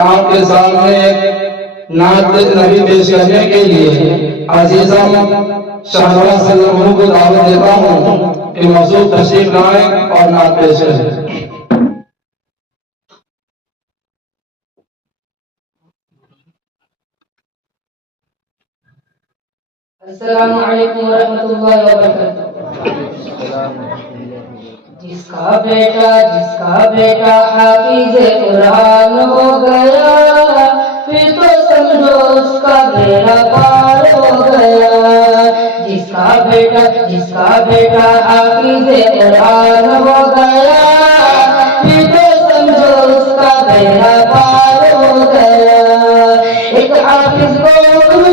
آپ کے سامنے نعت نبی پیش کرنے کے لیے عزیزم شاہنواز صلی اللہ علیہ وسلم کو دعوت دیتا ہوں کہ موضوع تشریف لائیں اور نعت پیش کریں۔ السلام علیکم ورحمۃ اللہ وبرکاتہ۔ جس کا بیٹا حافظ قرآن ہو گیا، پھر تو سمجھو اس کا بیڑا پار ہو گیا۔ جس کا بیٹا حافظ قرآن ہو گیا، پھر تو سمجھو اس کا بیڑا پار ہو گیا۔ ایک حافظ کو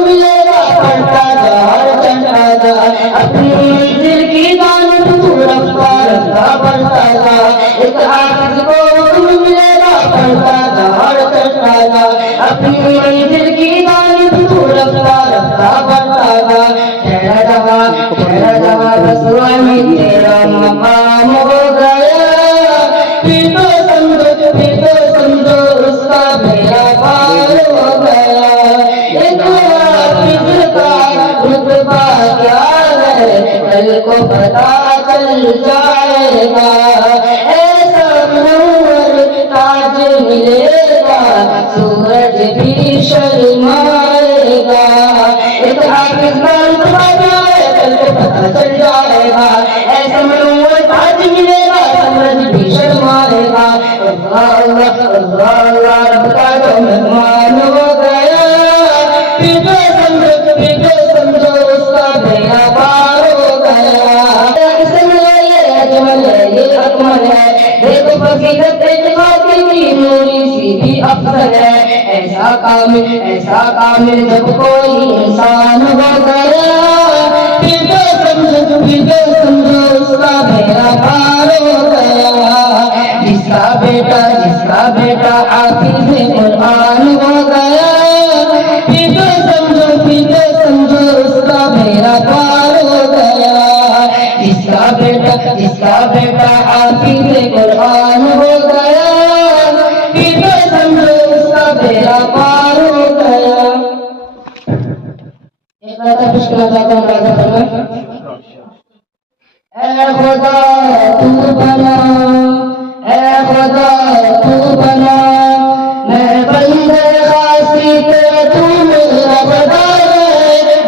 ملے گا پڑھتا جا اور چڑھتا جا، اپنی منزل کی جانب تو رفتہ رفتہ بڑھتا جا۔ ایک حافظ کو ملے گا پڑھتا جا اور چڑھتا جا، اپنی منزل کی جانب تو رفتہ رفتہ بڑھتا جا۔ ٹھہرا جہاں بس وہیں تیرا مقام ہو گیا، پھر تو سمجھو اس کا بیڑا پار ہو گیا۔ ایک حافظ کا رتبہ کیا ہے کل کو پتا چل جائے گا، ایسا منور تاج ملے گا سورج بھی شرمائے گا۔ ایک حافظ کا رتبہ کیا ہے کل کو پتا چل جائے گا، ایسا منور تاج ملے گا سورج بھی شرمائے گا۔ اللہ اللہ اللہ اللہ رب کا جو مہمان ہو گیا، پھر تو سمجھو اس کا بیڑا پار ہو گیا۔ یہ اجمل ہے یہ اکمل ہے، دیکھو فضیلت اعتقاد کی نوری سی بھی افضل ہے۔ ایسا کامل جب کوئی انسان ہو گیا، پھر تو سمجھو اس کا بیڑا پار ہو گیا۔ جس کا بیٹا حافظ قرآن ہو گیا، پھر تو سمجھو اس کا بیڑا پار ہو گیا۔ جس کا بیٹا حافظ قرآن ہو گیا، پھر تو سمجھو اس کا بیڑا پار ہو گیا۔ ایک بات پیش کرنا چاہتا ہوں، راجہ فرمائیں۔ اے خدا تو بنا، اے خدا تو بنا، میں بندے خاصی تیرا تو میرا خدا ہے،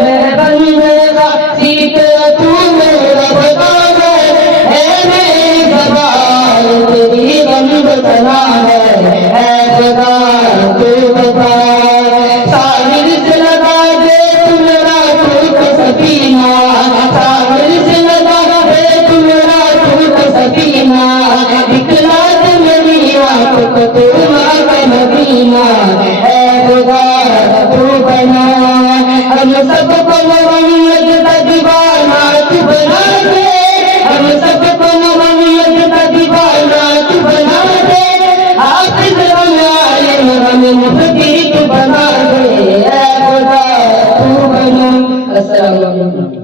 میں بندے خاصی تیرا تو میرا خدا ہے، اے میری زبان تیری بند بنا ہے، اے خدا تو بتا۔ ساحل سے لگا دے تو میرا ٹوٹ سفینہ، ساحل سے لگا دے تو میرا ٹوٹ سفینہ، دکھلا دے میری آنکھوں کو تیرا کا مدینہ، اے خدا تو بنا۔ ہم سب کو محمد کا دیوانہ تو بنا دے، ہم سب کو محمد کا دیوانہ تو بنا دے، حافظ ہم عالم ہم مفتی تو بنا دے، اے خدا تو بنا۔ السلام علیکم۔